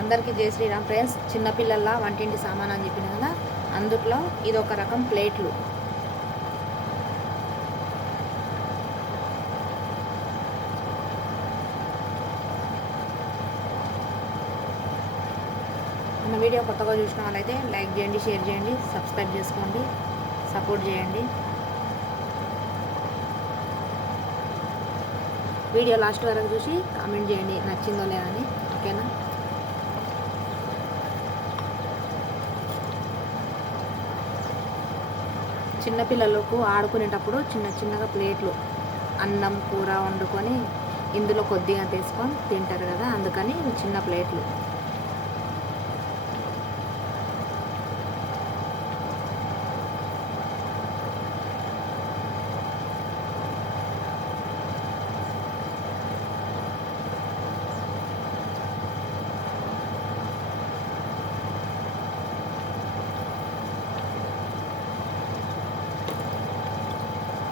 అందరికీ జై శ్రీరామ్ ఫ్రెండ్స్. చిన్నపిల్లల వంటింటి సామాన్ అని చెప్పిన కదా అందుట్లో ఇది ఒక రకం ప్లేట్లు. మన వీడియో కొత్తగా చూసిన వాళ్ళైతే లైక్ చేయండి షేర్ చేయండి సబ్స్క్రైబ్ చేసుకోండి సపోర్ట్ చేయండి. వీడియో లాస్ట్ వరకు చూసి కామెంట్ చేయండి నచ్చిందో లేదని ఓకేనా? చిన్నపిల్లలకు ఆడుకునేటప్పుడు చిన్న చిన్నగా ప్లేట్లు అన్నం కూర వండుకొని ఇందులో కొద్దిగా తీసుకొని తింటారు కదా అందుకని చిన్న ప్లేట్లు.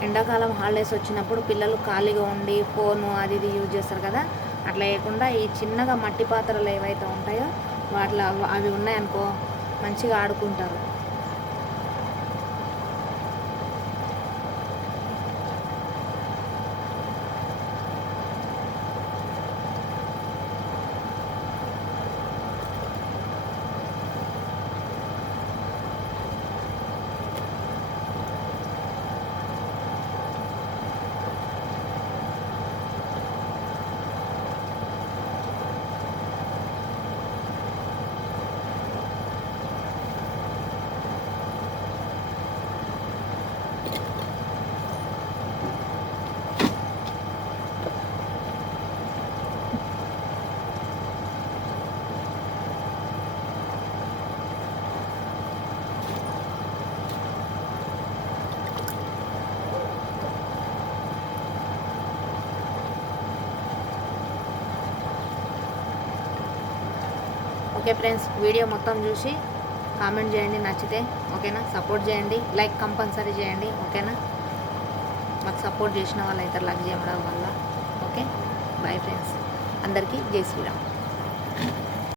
ఎండాకాలం హాలిడేస్ వచ్చినప్పుడు పిల్లలు ఖాళీగా ఉండి ఫోను అది ఇది యూజ్ చేస్తారు కదా. అట్లా లేకుండా ఈ చిన్నగా మట్టి పాత్రలు ఏవైతే ఉంటాయో వాటిలో అవి ఉన్నాయనుకో మంచిగా ఆడుకుంటారు. ఓకే ఫ్రెండ్స్ వీడియో మొత్తం చూసి కామెంట్ చేయండి నచ్చితే ఓకేనా? సపోర్ట్ చేయండి. లైక్ కంపల్సరీ చేయండి ఓకేనా? మాకు సపోర్ట్ చేసిన వాళ్ళు అయితే లైక్ చేయడం వల్ల ఓకే? Bye friends. అందరికీ జై శ్రీరామ్.